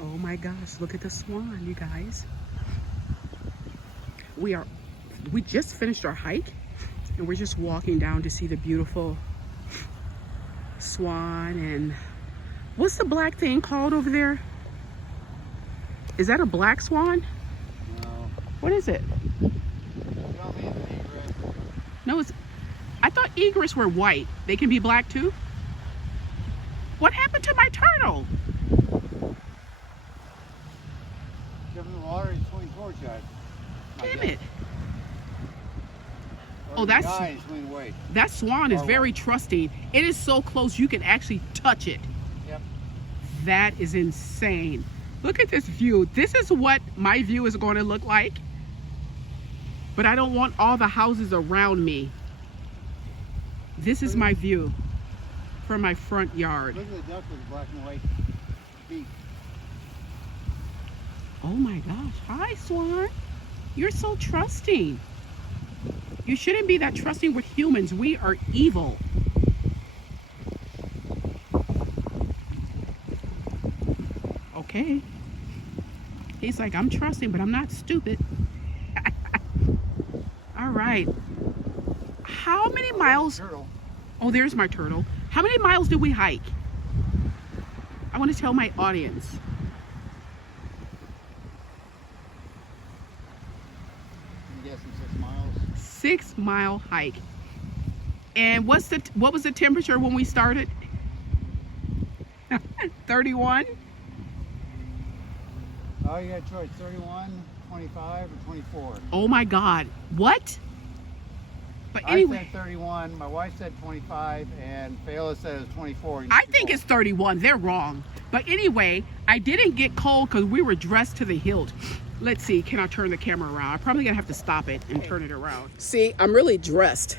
Oh my gosh, look at the swan, you guys. We just finished our hike and we're just walking down to see the beautiful swan. And what's the black thing called over there? Is that a black swan? No. What is it? I don't think it's an egret. No, I thought egrets were white. They can be black too? What happened to my turtle? Jump in the water and swing towards you. Damn it. Or Oh, that's- the guy and swing away. That swan is very trusting. It is so close you can actually touch it. Yep. That is insane. Look at this view. This is what my view is going to look like. But I don't want all the houses around me. This is my view from my front yard. Look at the duck with the black and white beak. Oh my gosh. Hi, swan. You're so trusting. You shouldn't be that trusting with humans. We are evil. Okay. He's like, I'm trusting, but I'm not stupid. All right. How many miles? Turtle. Oh, there's my turtle. How many miles did we hike? I want to tell my audience. I'm guessing 6 miles. 6-mile hike. And what was the temperature when we started? 31? Oh, you got a choice, 31, 25, or 24. Oh my God. What? But I anyway, said 31, my wife said 25, and Fela said it was 24. I think it's 31. They're wrong. But anyway, I didn't get cold because we were dressed to the hilt. Let's see, can I turn the camera around? I'm probably gonna have to stop it and turn it around. See, I'm really dressed.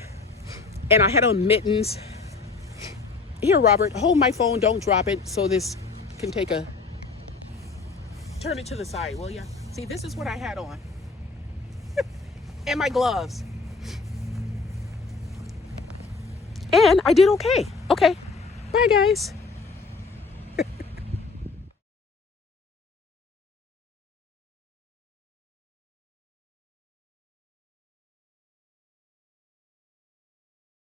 And I had on mittens. Here, Robert, hold my phone, don't drop it, so this can take a... Turn it to the side, will ya? See, this is what I had on. And my gloves. And I did okay. Okay, bye guys.